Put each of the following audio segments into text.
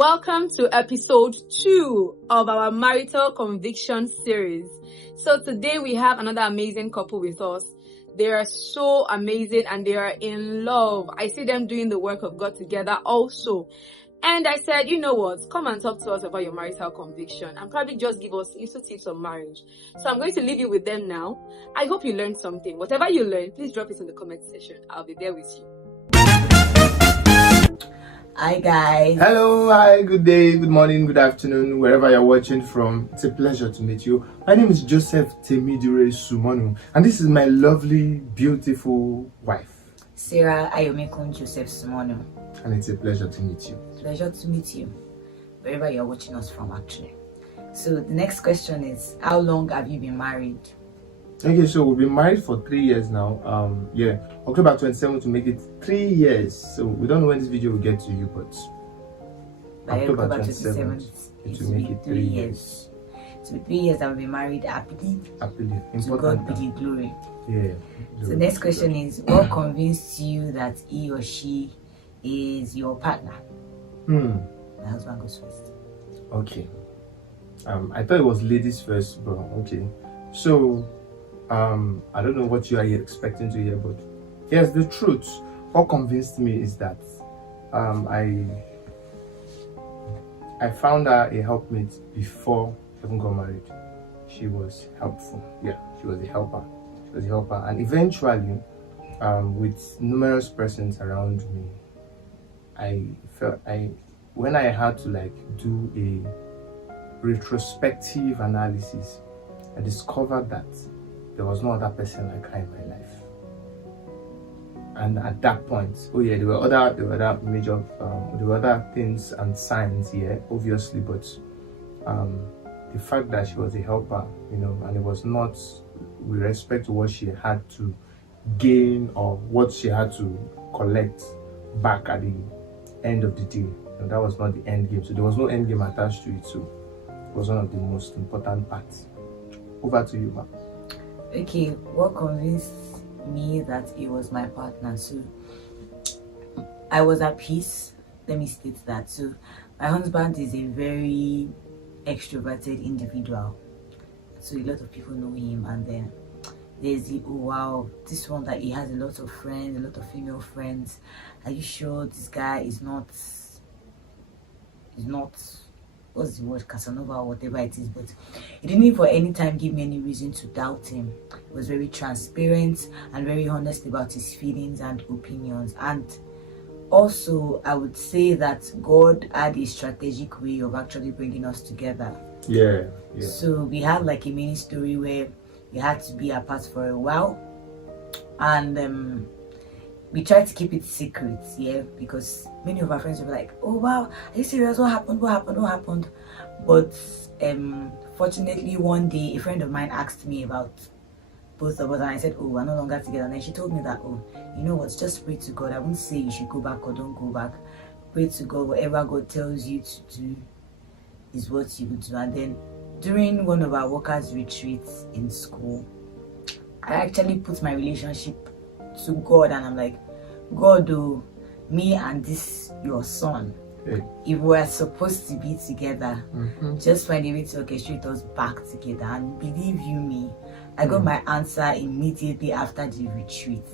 Welcome to episode 2 of our Marital Conviction series. So today we have another amazing couple with us. They are so amazing and they are in love. I see them doing the work of God together also. And I said, you know what? Come and talk to us about your marital conviction and probably just give us little tips on marriage. So I'm going to leave you with them now. I hope you learned something. Whatever you learned, please drop it in the comment section. I'll be there with you. Hi guys. Hello, hi, good day, good morning, good afternoon, wherever you're watching from. It's a pleasure to meet you. My name is Joseph Temidire Sunmonus, and this is my lovely, beautiful wife, Sarah Ayomekun Joseph Sunmonus. And it's a pleasure to meet you. Pleasure to meet you, wherever you're watching us from actually. So the next question is, how long have you been married? Okay, so we've been married for 3 years now. October 27th to make it 3 years. So we don't know when this video will get to you, but By October 27th, it will make it 3 years. So 3 years that we've been married happily. Happily. To God be the glory. Yeah. So the next question is, what convinced you that he or she is your partner? My husband goes first. Okay. I thought it was ladies first, but okay. So I don't know what you are expecting to hear, but here's the truth. What convinced me is that I found her a helpmate before I even got married. She was helpful. Yeah, she was a helper. And eventually, with numerous persons around me, when I had to do a retrospective analysis, I discovered that there was no other person like her in my life. And at that point, there were other major, there were other things and signs here, obviously, but the fact that she was a helper, and it was not with respect to what she had to gain or what she had to collect back at the end of the day. And that was not the end game. So there was no end game attached to it. So it was one of the most important parts. Over to you, ma'am. Okay, what convinced me that he was my partner? So I was at peace. Let me state that. So my husband is a very extroverted individual. So a lot of people know him, and then there's the this one that he has a lot of friends, a lot of female friends. Are you sure this guy is not what's the word, Casanova or whatever it is? But he didn't for any time give me any reason to doubt him. He was very transparent and very honest about his feelings and opinions. And also I would say that God had a strategic way of actually bringing us together. Yeah. So we had like a mini story where we had to be apart for a while, and we tried to keep it secret, because many of our friends were like, oh wow, are you serious? What happened? But fortunately one day a friend of mine asked me about both of us, and I said, oh, we're no longer together. And then she told me that, oh, you know what, just pray to God. I won't say you should go back or don't go back. Pray to God. Whatever God tells you to do is what you would do. And then during one of our workers' retreats in school, I actually put my relationship to God, and I'm like, God, me and this your son, if we're supposed to be together, just find a way to orchestrate us back together. And believe you me, I got my answer immediately after the retreat.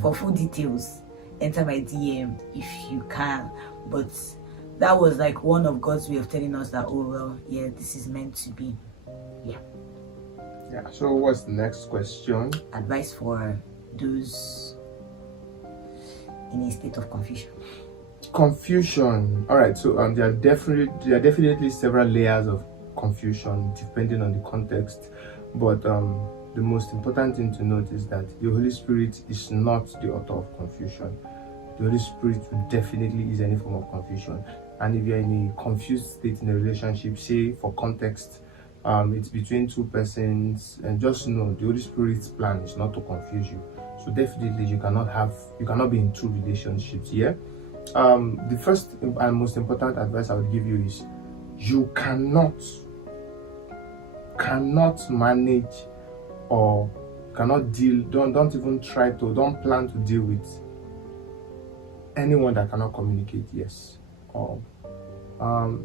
For full details, enter my DM if you can. But that was like one of God's way of telling us that, oh well, yeah, this is meant to be. Yeah. So what's the next question? Advice for those in a state of confusion. All right. So there are definitely several layers of confusion depending on the context, but the most important thing to note is that the Holy Spirit is not the author of confusion. The Holy Spirit will definitely ease any form of confusion. And if you're in a confused state in a relationship, say for context, it's between two persons, and just know the Holy Spirit's plan is not to confuse you. So definitely you cannot be in two relationships. The first and most important advice I would give you is you cannot manage or cannot deal, don't plan to deal with anyone that cannot communicate yes Or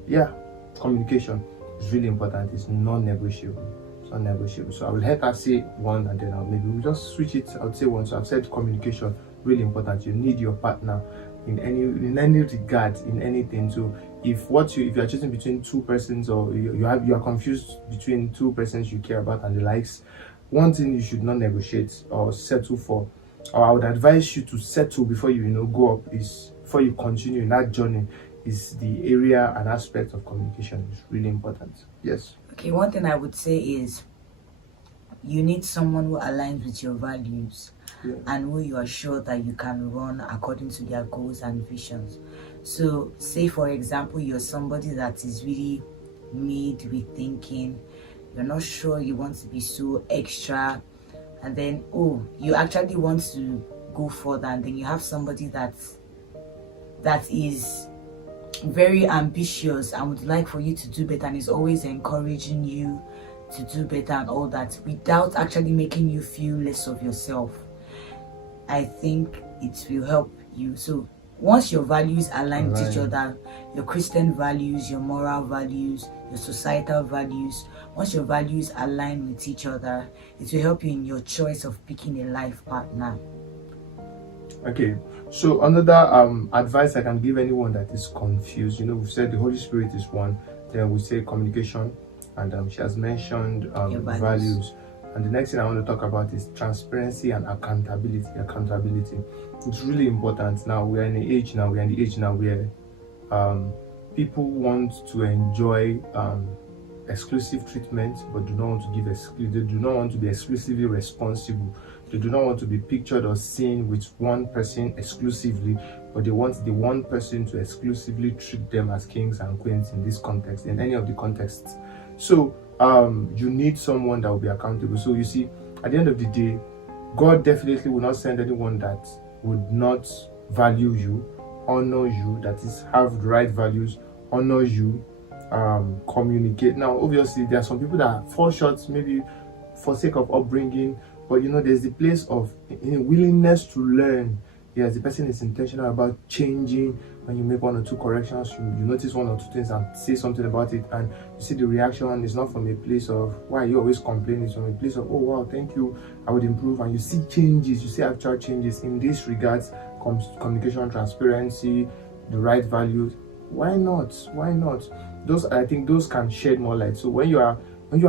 yeah, communication is really important. It's non-negotiable. It's non-negotiable. So I will let her say one, and then we'll just switch it. I'll say one. So I've said communication, really important. You need your partner in any regard, in anything. So if you are choosing between two persons, or you are confused between two persons you care about and the likes, one thing you should not negotiate or settle for, or I would advise you to settle before you go up, is before you continue in that journey, is the area and aspect of communication. Is really important. Yes. Okay, one thing I would say is you need someone who aligns with your values, and who you are sure that you can run according to their goals and visions. So say for example you're somebody that is really made with thinking, you're not sure you want to be so extra, and then you actually want to go further, and then you have somebody that is very ambitious and would like for you to do better, and is always encouraging you to do better and all that, without actually making you feel less of yourself. I think it will help you. So once your values align with each other, your Christian values, your moral values, your societal values, once your values align with each other, it will help you in your choice of picking a life partner. Okay, so another advice I can give anyone that is confused, we've said the Holy Spirit is one, then we say communication, and she has mentioned values. And the next thing I want to talk about is transparency and accountability. It's really important. Now we're in the age now where people want to enjoy exclusive treatment, but do not want to they do not want to be exclusively responsible. They do not want to be pictured or seen with one person exclusively, but they want the one person to exclusively treat them as kings and queens in this context, in any of the contexts. So you need someone that will be accountable. So you see, at the end of the day, God definitely will not send anyone that would not value you, honor you, that is, have the right values, honor you, communicate. Now obviously there are some people that fall short, maybe for sake of upbringing, but there's the place of willingness to learn. Yes, the person is intentional about changing. When you make one or two corrections, you notice one or two things and say something about it, and you see the reaction is not from a place of why you always complain. It's from a place of, oh wow, thank you, I would improve. And you see changes, you see actual changes in these regards. Communication, transparency, the right values. Why not? I think those can shed more light. So when you are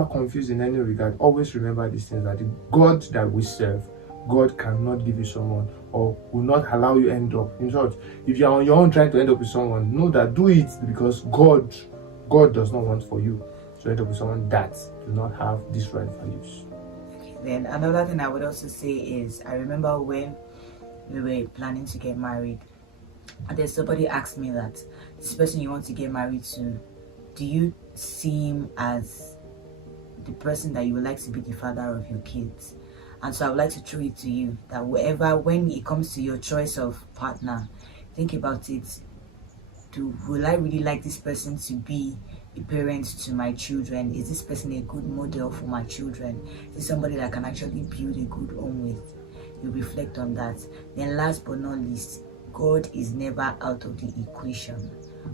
confused in any regard, always remember these things, that the God that we serve, God cannot give you someone, or will not allow you end up. In short, if you are on your own trying to end up with someone, know that do it because God does not want for you to end up with someone that do not have these right values. Okay, then another thing I would also say is, I remember when we were planning to get married, and then somebody asked me that, this person you want to get married to, do you see him as the person that you would like to be the father of your kids? And so I would like to throw it to you that when it comes to your choice of partner, think about it. Will I really like this person to be a parent to my children? Is this person a good model for my children? Is this somebody that I can actually build a good home with? You reflect on that. Then last but not least, God is never out of the equation.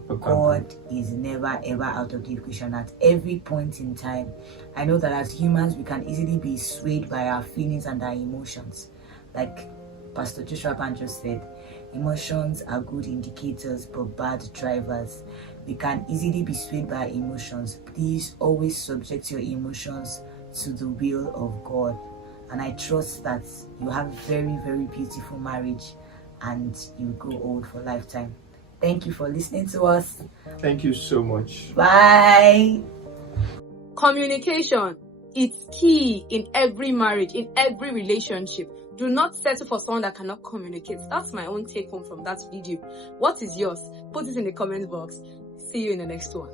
God is never ever out of the equation at every point in time. I know that as humans we can easily be swayed by our feelings and our emotions. Like Pastor Joshua Pan just said, emotions are good indicators but bad drivers. We can easily be swayed by our emotions. Please always subject your emotions to the will of God. And I trust that you have a very, very beautiful marriage and you grow old for a lifetime. Thank you for listening to us. Thank you so much. Bye. Communication. It's key in every marriage, in every relationship. Do not settle for someone that cannot communicate. That's my own take home from that video. What is yours? Put it in the comment box. See you in the next one.